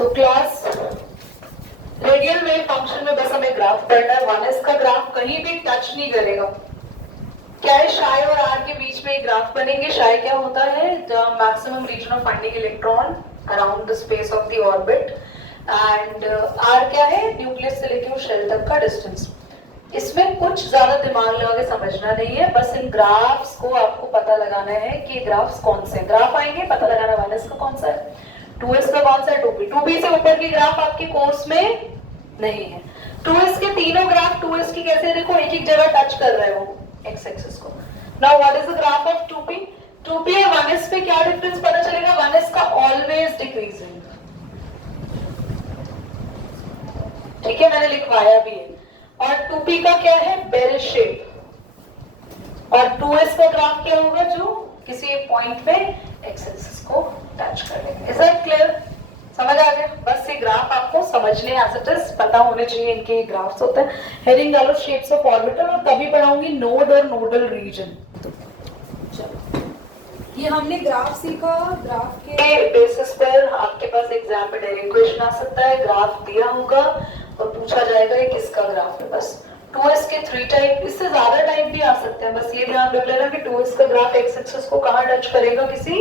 तो class radial wave function में बस हमें ग्राफ पढ़ना है। 1s का ग्राफ कहीं भी टच नहीं करेगा। क्या है, शाई और आर के बीच में ग्राफ बनेंगे। शाई क्या होता है, the maximum region of finding electron around the space of the orbit, and R क्या है, न्यूक्लियस से लेके शेल तक का डिस्टेंस। इसमें कुछ ज्यादा दिमाग लगा के समझना नहीं है, बस इन ग्राफ्स को आपको पता लगाना है कि ग्राफ्स कौन से ग्राफ आएंगे, पता लगाना 1s का कौन सा है, 2s का कौन सा है, 2p से ऊपर की ग्राफ आपके कोर्स में नहीं है। 2s के तीनों ग्राफ 2s की कैसे, देखो एक एक जगह टच कर रहे हो x एक्सिस को। Now what is the graph of 2p? 2p और 1s पे क्या डिफरेंस पता चलेगा, 1s का ऑलवेज डिक्रीजिंग। ठीक है, मैंने लिखवाया भी है। और 2p का क्या है, बेल शेप। और 2s का ग्राफ क्या होगा, जो किसी एक पॉइंट पे x एक्सिस को टच कर लेगा। Is that clear? समझ आ गया? बस ये ग्राफ आपको समझने एज इट इज पता होने चाहिए, इनके ग्राफ्स होते हैं। हेडिंग डालो शेप्स ऑफ ऑर्बिटल, और तभी पढ़ाऊंगी नोड और नोडल रीजन। चलो, ये हमने ग्राफ सीखा। ग्राफ के बेसिस पर आपके पास एग्जाम में डायरेक्ट क्वेश्चन आ सकता है। ग्राफ दिया होगा और पूछा जाएगा ये किसका ग्राफ है। बस 2s के 3 टाइप, इससे ज्यादा टाइप भी आ सकते हैं। बस ये ध्यान रख लेना कि 2s का ग्राफ x एक्सिस को कहां टच करेगा, किसी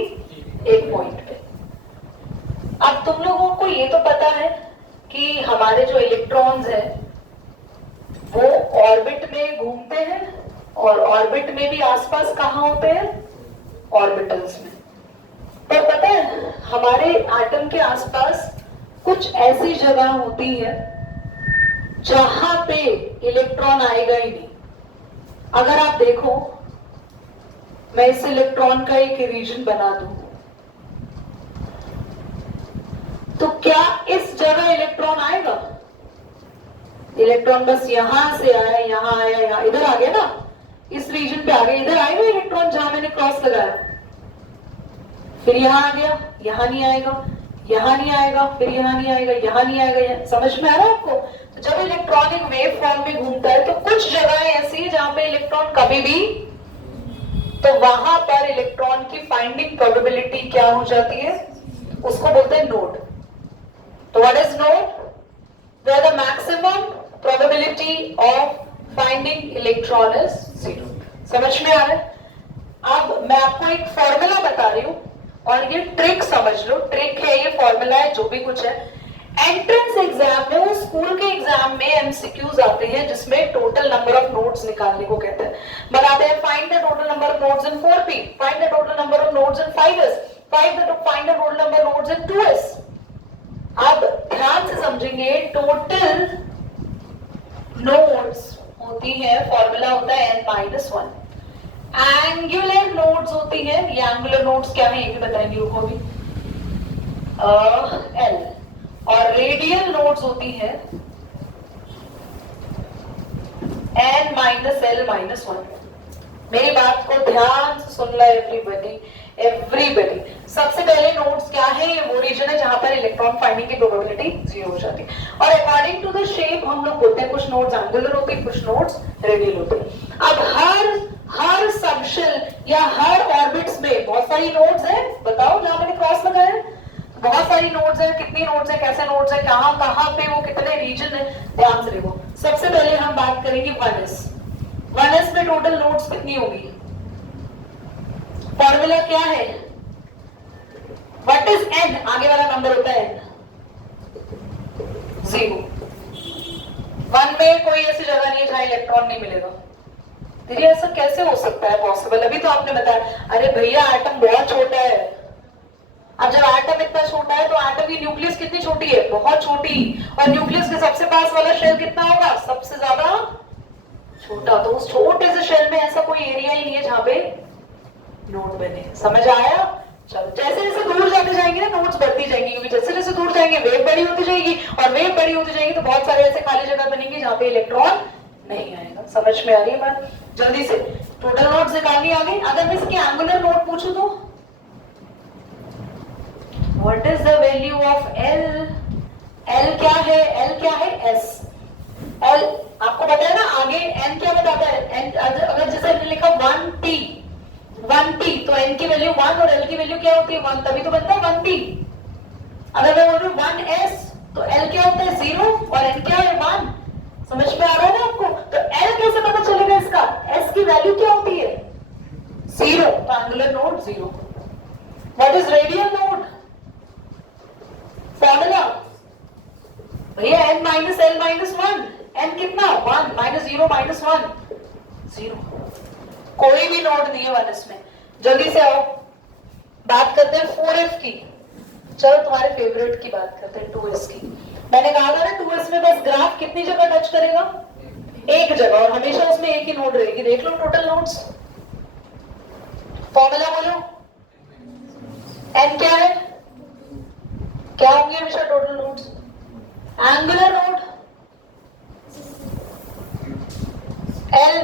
एक पॉइंट पे। अब तुम लोगों को ये तो पता है कि हमारे जो इलेक्ट्रॉन्स हैं वो ऑर्बिट में घूमते हैं, और ऑर्बिट में भी आसपास कहां होते हैं, ऑर्बिटल्स में। पर पता है हमारे एटम के आसपास कुछ ऐसी जगह होती है जहां पे इलेक्ट्रॉन आएगा ही नहीं। अगर आप देखो, मैं इस इलेक्ट्रॉन का एक रीजन बना दूं, तो क्या इस जगह इलेक्ट्रॉन आएगा? इलेक्ट्रॉन बस यहां से आया, यहां आया, यहां इधर आ गया ना, इस रीजन पे आ गया, इधर आएगा इलेक्ट्रॉन जहां मैंने क्रॉस लगाया। फिर यहां आ गया, यहां नहीं आएगा, यहां नहीं आएगा, फिर यहां नहीं आएगा, यहां नहीं आएगा। समझ में आ रहा है आपको? तो जब इलेक्ट्रॉन एक वेव फॉर्म में घूमता है तो कुछ जगह ऐसी है जहां पे इलेक्ट्रॉन कभी भी, तो वहां पर इलेक्ट्रॉन की फाइंडिंग प्रोबेबिलिटी क्या हो जाती है, उसको बोलते हैं नोड। तो what is node? where the maximum probability of finding electron is 0। समझ में आ रहा है? अब मैं आपको एक फॉर्मूला बता रही हूं, और ये ट्रिक समझ लो। ट्रिक है, ये फॉर्मूला है, जो भी कुछ है। एंट्रेंस एग्जाम में, वो स्कूल के एग्जाम में एमसीक्यूज आते हैं जिसमें टोटल नंबर ऑफ नोड्स निकालने को कहते हैं। बताते हैं find the total number of nodes in 4p, find the total number of nodes in 5s, find the total number of nodes in 2s। अब ध्यान से समझेंगे, टोटल नोड्स होती है, फॉर्मूला होता है n-1। एंगुलर नोड्स होती है, ये एंगुलर नोड्स क्या है ये भी बताएंगे वो भी, l। और रेडियल नोड्स होती है n-l-1। मेरी बात को ध्यान से सुन लो एवरीबॉडी। सबसे पहले नोड्स क्या है, ये वो रीजन है जहां पर इलेक्ट्रॉन फाइंडिंग की प्रोबेबिलिटी 0 हो जाती है। और अकॉर्डिंग टू द शेप हम लोग बोलते हैं, कुछ नोड्स एंगुलर होते हैं, कुछ नोड्स रेडियल होते हैं। अब हर सबशेल या हर ऑर्बिट्स में बहुत सारी नोड्स हैं। बताओ, जहां मैंने क्रॉस लगाया है बहुत सारी नोड्स है। कितनी नोड्स है, कैसे नोड्स है, कहां कहां पे वो कितने रीजन है, ध्यान से देखो। सबसे पहले हम बात करेंगे 1s में टोटल नोड्स कितनी होगी। फॉर्मूला क्या है, व्हाट इज n, आगे वाला नंबर होता है n, 0। 1 में कोई ऐसी जगह नहीं है जहां इलेक्ट्रॉन नहीं मिलेगा। दीदी ऐसा कैसे हो सकता है पॉसिबल? अभी तो आपने बताया, अरे भैया एटम बहुत छोटा है। अब जब एटम इतना छोटा है तो एटम की न्यूक्लियस कितनी छोटी है, बहुत छोटी। और न्यूक्लियस के सबसे पास वाला शेल कितना होगा, सबसे ज्यादा छोटा। तो उस छोटे से शेल में ऐसा कोई एरिया ही नहीं है जहां पे नोड बने। समझ आया? चलो, जैसे जैसे दूर जाते जाएंगे ना, नोड्स बढ़ती जाएंगी, क्योंकि जैसे जैसे दूर जाएंगे वेव बड़ी होती जाएगी, और वेव बड़ी होती जाएगी तो बहुत सारे ऐसे खाली जगह बनेंगे जहां पे इलेक्ट्रॉन नहीं आएगा। समझ में आ रही है बात? जल्दी से टोटल नोड्स निकालनी आ गई। अगर मैं इसकी एंगुलर नोड पूछूं तो what is the value of l? l क्या है, l क्या है, s। l आपको पता है ना, आगे n क्या बताता है, n अगर जैसे हमने लिखा 1t तो n की वैल्यू 1 और l की वैल्यू क्या होती है 1, तभी तो बनता है 1t। अगर मैं बोल रही हूँ 1s तो l क्या होता है 0 और n क्या है 1। समझ में आ रहा है ना आपको? तो l कैसे पता चलेगा इसका? s की वैल्यू क्या होती है 0, तो angular node 0। What is radial node? Formula भैया n minus l minus 1। n कितना 1 माइनस 0 माइनस 1 0। कोई भी नोड नहीं है 1s में। जल्दी से आओ बात करते हैं 4f की। चलो तुम्हारे फेवरेट की बात करते हैं 2s की। मैंने कहा था ना 2s में बस ग्राफ कितनी जगह टच करेगा? एक जगह, और हमेशा उसमें एक ही नोड रहेगी। देख लो टोटल नोड्स। फॉर्मूला बोलो। n क्या है? क्या होंगे हमेशा total nodes? Angular node l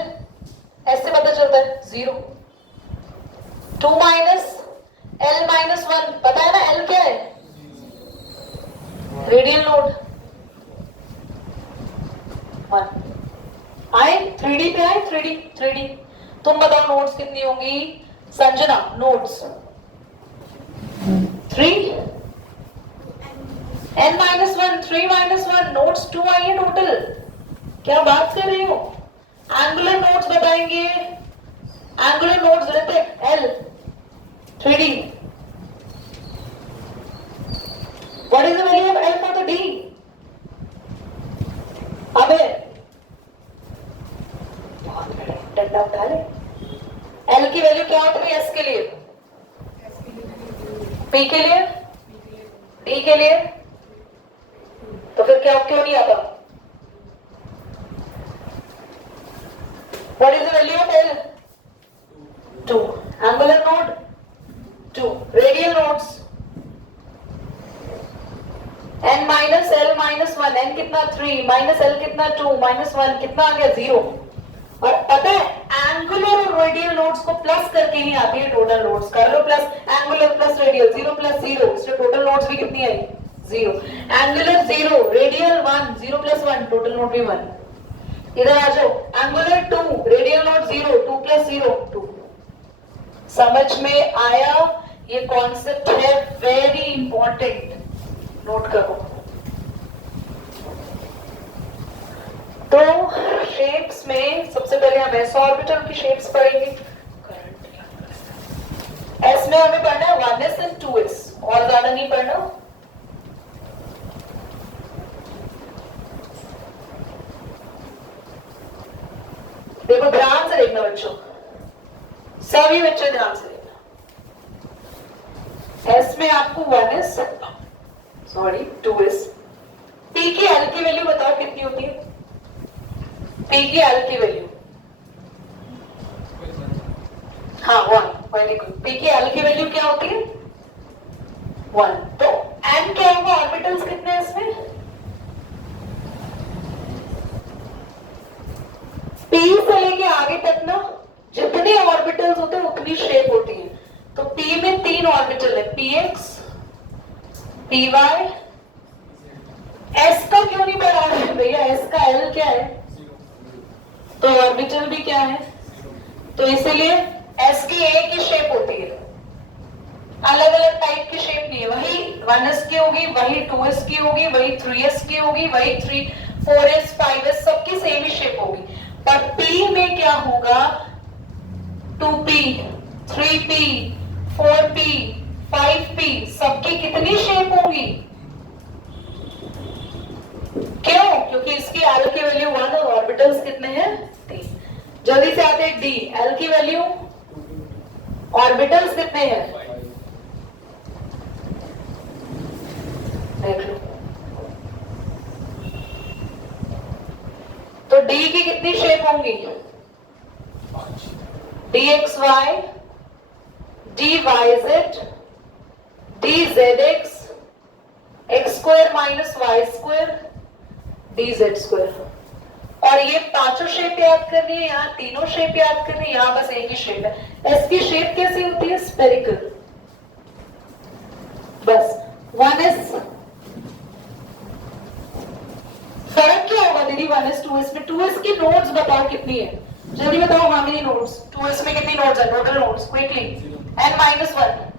ऐसे पता चलता है 0। 2 माइनस l माइनस 1 पता है ना l क्या है? Radial node 1। आए 3D पे आए 3D। तुम बताओ नोड्स कितनी होंगी? Sanjana nodes 3 n minus 1 3 minus 1 nodes 2 आई है टोटल। क्या बात कर रही हो? एंगुलर नोड्स बताएंगे। एंगुलर नोड्स रहते l 3D। What is the value of l for the d? अबे डंडा उठा ले। l की वैल्यू क्या होती है s के लिए? p के लिए? d के लिए? तो फिर क्या क्यों नहीं आता? What is the value of l? 2. Angular node 2. Radial nodes n minus l minus 1। n कितना 3 minus l कितना 2 minus 1 कितना आ गया 0। और पता है एंगुलर और रेडियल नोड्स को प्लस करके ही आती है टोटल नोड्स। कर लो plus angular plus radial 0 plus 0, इससे टोटल नोड्स भी कितनी आई 0। Angular 0 radial 1 0 plus 1 total node भी 1। इधर आ जाओ एंगुलर 2 रेडियल नोड 0 2 प्लस 0 2। समझ में आया? ये कॉन्सेप्ट है वेरी इंपॉर्टेंट, नोट करो। तो शेप्स में सबसे पहले हम एस ऑर्बिटल की शेप्स पढ़ेंगे। एस में हमें पढ़ना है 1s एंड 2s, और ज्यादा नहीं पढ़ना। देखो ध्यान से देखना बच्चों, सभी बच्चे ध्यान से देखना। एस में आपको 1s सॉरी 2s। p की l की वैल्यू बताओ कितनी होती है? p की l की वैल्यू हाँ 1। Very good. p की l की वैल्यू क्या होती है 1। तो n क्या होगा? ऑर्बिटल्स कितने हैं इसमें? p से लेके आगे तक ना जितने ऑर्बिटल्स होते हैं उतनी शेप होती है। तो p में 3 ऑर्बिटल है, px py। s का क्यों नहीं पढ़ा रहे भैया? s का l क्या है? तो ऑर्बिटल भी क्या है? तो इसीलिए s की एक ही शेप होती है, अलग अलग टाइप की शेप नहीं है। वही 1s की होगी, वही 2s की होगी, वही 3s की होगी, वही 4s 5s सबकी सेम ही शेप होगी। पर p में क्या होगा? 2p 3p 4p 5p सबकी कितनी शेप होगी? क्यों? क्योंकि इसकी l की वैल्यू 1 और ऑर्बिटल्स कितने हैं 3। जल्दी से आते हैं d। l की वैल्यू, ऑर्बिटल्स कितने हैं देख लो। तो d की कितनी शेप होंगी? dxy dyz dzx x square minus y square dz square. और ये पांचों शेप याद करनी है, यहाँ तीनों शेप याद करनी है, यहाँ बस एक ही शेप है। एस की शेप कैसी होती है? स्फेरिकल। बस 1s। फर्क क्या होगा दीदी 1s 2s में? 2s की नोड्स बताओ कितनी है? जल्दी बताओ हाउ मेनी नोड्स? 2s में कितनी नोड्स है? Total nodes quickly. n-1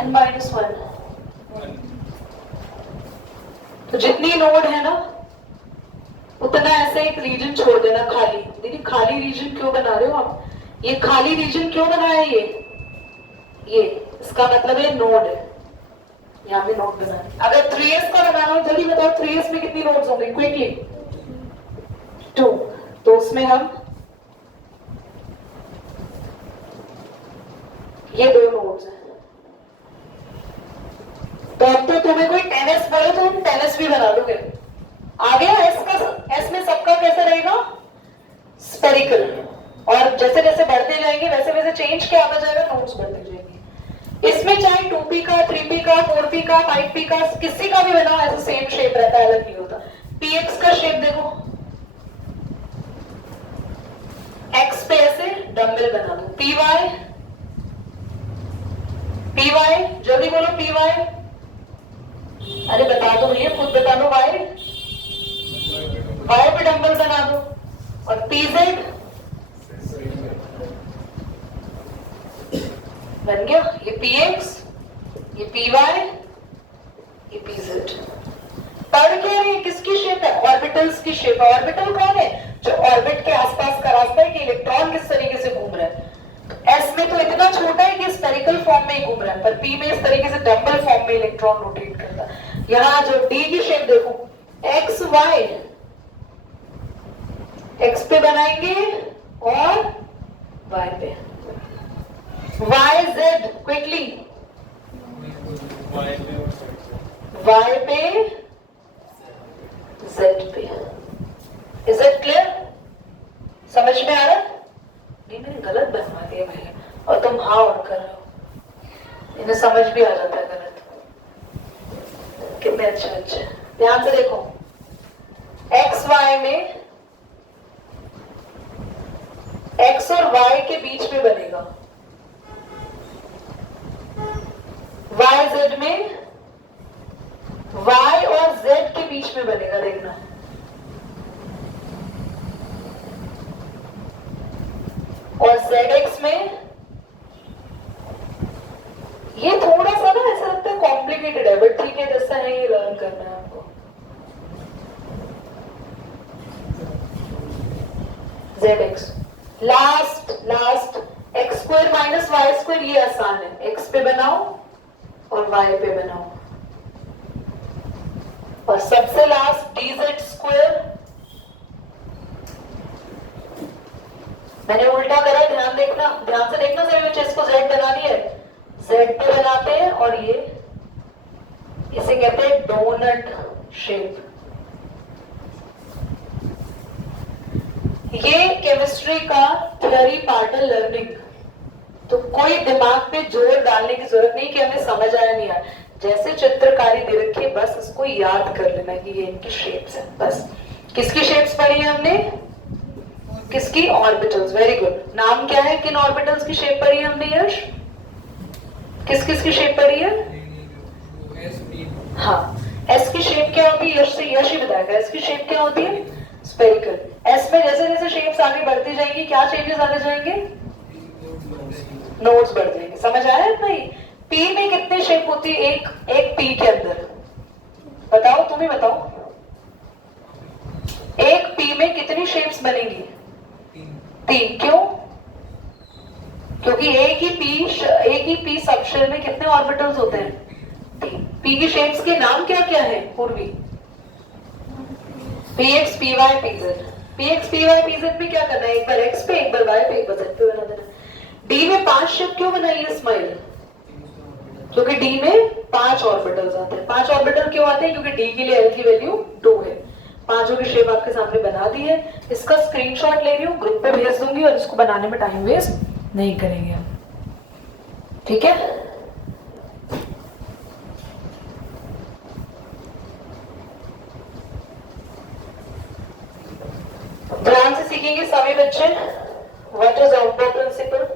n-1। तो जितनी नोड है ना उतना ऐसे एक रीजन छोड़ देना खाली। दीदी खाली रीजन क्यों बना रहे हो आप? ये खाली रीजन क्यों बनाया? ये इसका मतलब है नोड है, यहाँ पे नोड बना है। अगर 3s का बनाना हो जल्दी बताओ, 3s में कितनी नोड्स होंगे क्विकली? 2। तो उसमें हम ये 2 नोड्स हैं। तो अब तो तुम्हें कोई 10s बोले तो हम 10s भी बना दोगे। आ गया S में सबका कैसा रहेगा? स्फेरिकल। और जैसे जैसे बढ़ते जाएंगे वैसे वैसे चेंज क्या आता जाएगा? नोड्स बढ़ते जाएंगे। इसमें चाहे 2p का, 3p का, 4p का, 5p का, किसी का भी बनाओ ऐसा सेम शेप रहता है, अलग नहीं होता। px का शेप देखो, x पे ऐसे डंबल बना दो। py जल्दी बोलो py। अरे बता दो भैया, खुद बता दो। y पे डंबल बना दो। और pz बन गया। ये px, ये py, ये pz। पढ़ के रहे किसकी शेप है? ऑर्बिटल्स की शेप है। ऑर्बिटल कौन है? जो ऑर्बिट के आसपास का रास्ता है कि इलेक्ट्रॉन किस तरीके से घूम रहा है। S में तो इतना छोटा है कि स्फेरिकल फॉर्म में ही घूम रहा है, पर P में इस तरीके से डबल फॉर्म में इलेक्ट्रॉन रोटेट करता है। यहाँ जो D की शेप देखो, x y, x पे बनाएंगे और y पे। y z क्विकली, y पे z पे। Is it clear? समझ में आ रहा है? नहीं मैंने गलत बनवा दिया भैया, और तुम हाँ और कर रहे हो। इन्हें समझ भी आ जाता है गलत। कितने अच्छे अच्छे। ध्यान से देखो, एक्स वाई में एक्स और वाई के बीच में बनेगा, वाई जेड में वाई और जेड के बीच में बनेगा। देखना, और ZX में ये थोड़ा सा ना ऐसा लगता है कॉम्प्लिकेटेड है, बट ठीक है जैसा है ये लर्न करना है आपको। ZX last x square minus Y square, ये आसान है। x पे बनाओ और y पे बनाओ। और सबसे लास्ट dz स्क्वायर, मैंने उल्टा करा, ध्यान देखना, ध्यान से देखना सभी बच्चे। इसको z बनानी है, z पे बनाते हैं और ये इसे कहते हैं डोनट शेप। ये केमिस्ट्री का थ्योरी पार्ट है, लर्निंग। तो कोई दिमाग पे जोर डालने की जरूरत नहीं कि हमें समझ आया नहीं आया। जैसे चित्रकारी दे रखी है बस इसको याद कर लेना कि ये इनकी शेप्स हैं। बस किसकी शेप्स पढ़ी है हमने? किसकी? ऑर्बिटल्स। Very good. नाम क्या है? किन ऑर्बिटल्स की शेप पढ़ी है हमने यश? किस किस की शेप पढ़ी है? हाँ, एस की शेप क्या होती है? यश ही बताएगा। एस की शेप क्या होती है? स्फेरिकल। एस में जैसे जैसे शेप्स आगे बढ़ती जाएंगी क्या चेंजेस आते जाएंगे? नोड्स बढ़ जाएंगे। समझ आया नहीं? पी में कितनी शेप होती है एक पी के अंदर? बताओ, तुम ही बताओ। एक पी में कितनी शेप्स बनेंगी? 3। क्यों? क्योंकि एक ही पी सबशेल में कितने ऑर्बिटल्स होते हैं? 3। पी की शेप्स के नाम क्या क्या है पूर्वी? px py pz। px py pz में क्या करना है? एक बार x पे, एक बार y पे, एक बार z पे बना देना। d में 5 शेप क्यों बनाई है स्माइल? क्योंकि d में 5 ऑर्बिटल्स आते हैं। 5 ऑर्बिटल क्यों आते हैं? क्योंकि d के लिए l की वैल्यू 2 है। 5 की शेप आपके सामने बना दी है। इसका स्क्रीनशॉट ले रही हूँ, ग्रुप पे भेज दूंगी और इसको बनाने में टाइम वेस्ट नहीं करेंगे हम। ठीक है? ध्यान से सीखेंगे सभी बच्चे। What is outboard principle?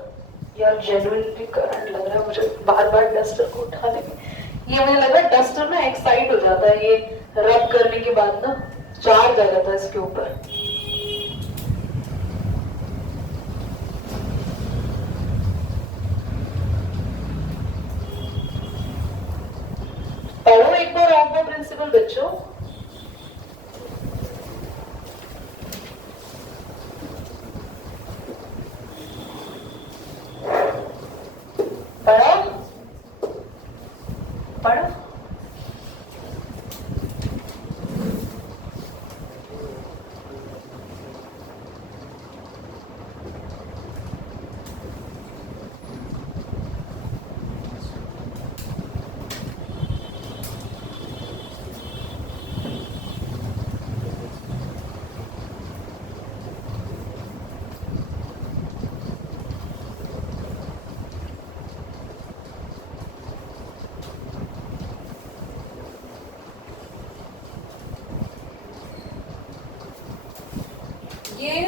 यार जेन्युइनली करंट लग रहा है मुझे बार बार डस्टर को उठाने में। ये मुझे लग रहा है डस्टर ना एक्साइट हो जाता है, ये रब करने के बाद ना चार्ज आ जाता है इसके ऊपर। बच्चों? पढ़ा पढ़ा? ये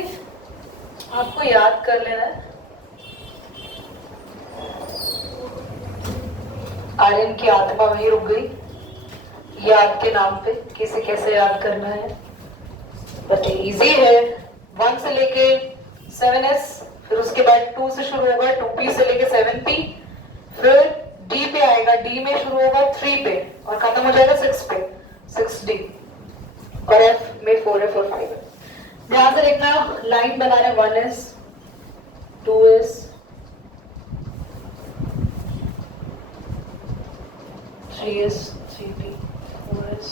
आपको याद कर लेना है। आर्यन की आत्मा वहीं रुक गई याद के नाम पे, किसे कैसे याद करना है। बट इजी है। 1 से लेके 7s, फिर उसके बाद 2 से शुरू होगा, 2p से लेके 7p, फिर d पे आएगा, d में शुरू होगा 3 पे और खत्म हो जाएगा 6 पे, 6d, और f में 4f और 5f। ध्यान से देखना, लाइन बना रहे 1s 2s 3s 3p 4s।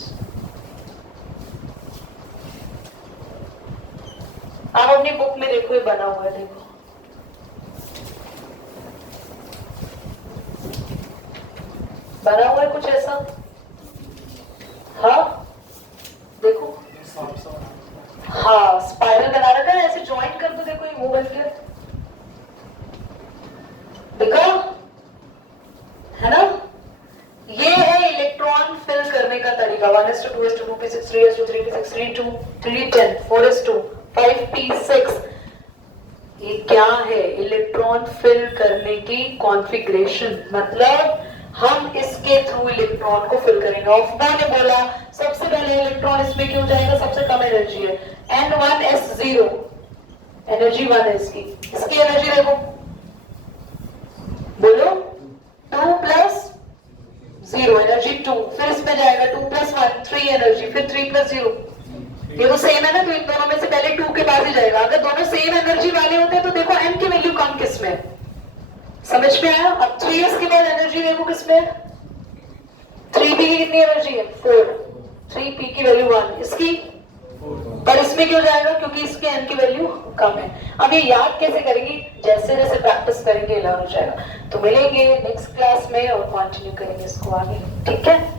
आप अपनी बुक में देखो, ये बना हुआ है, देखो बना हुआ है कुछ ऐसा। हाँ देखो, हाँ स्पाइरल बना रखा है, ऐसे ज्वाइन कर दो, देखो ये वो बन गया, देखा है ना। ये है इलेक्ट्रॉन फिल करने का तरीका। 1s to 2s to 2p 6 3s to 3p 6 3 2 3 10 4s to 5p 6। ये क्या है? इलेक्ट्रॉन फिल करने की कॉन्फ़िगरेशन, मतलब हम इसके थ्रू इलेक्ट्रॉन को फिल करेंगे। ऑफ्बा ने बोला सबसे पहले इलेक्ट्रॉन इसमें क्यों जाएगा, सबसे कम एनर्जी है, N1s0 एनर्जी 1 है इसकी। इसकी एनर्जी देखो, बोलो 2 + 0 एनर्जी 2, फिर इसमें जाएगा 2 + 1 3 एनर्जी, फिर 3 + 0। ये तो सेम है ना, तो इन दोनों में से पहले 2 के पास ही जाएगा। अगर दोनों सेम एनर्जी वाले होते हैं तो देखो n की वैल्यू कम किस में, समझ में आया। अब 3s के बाद एनर्जी देखो किसमें, 3p की कितनी एनर्जी है 4, 3p की वैल्यू 1, इसकी, पर इसमें क्यों जाएगा, क्योंकि इसके n की वैल्यू कम है। अब ये याद कैसे करेंगे, जैसे जैसे प्रैक्टिस करेंगे लर्न हो जाएगा। तो मिलेंगे नेक्स्ट क्लास में और कंटिन्यू करेंगे इसको आगे, ठीक है।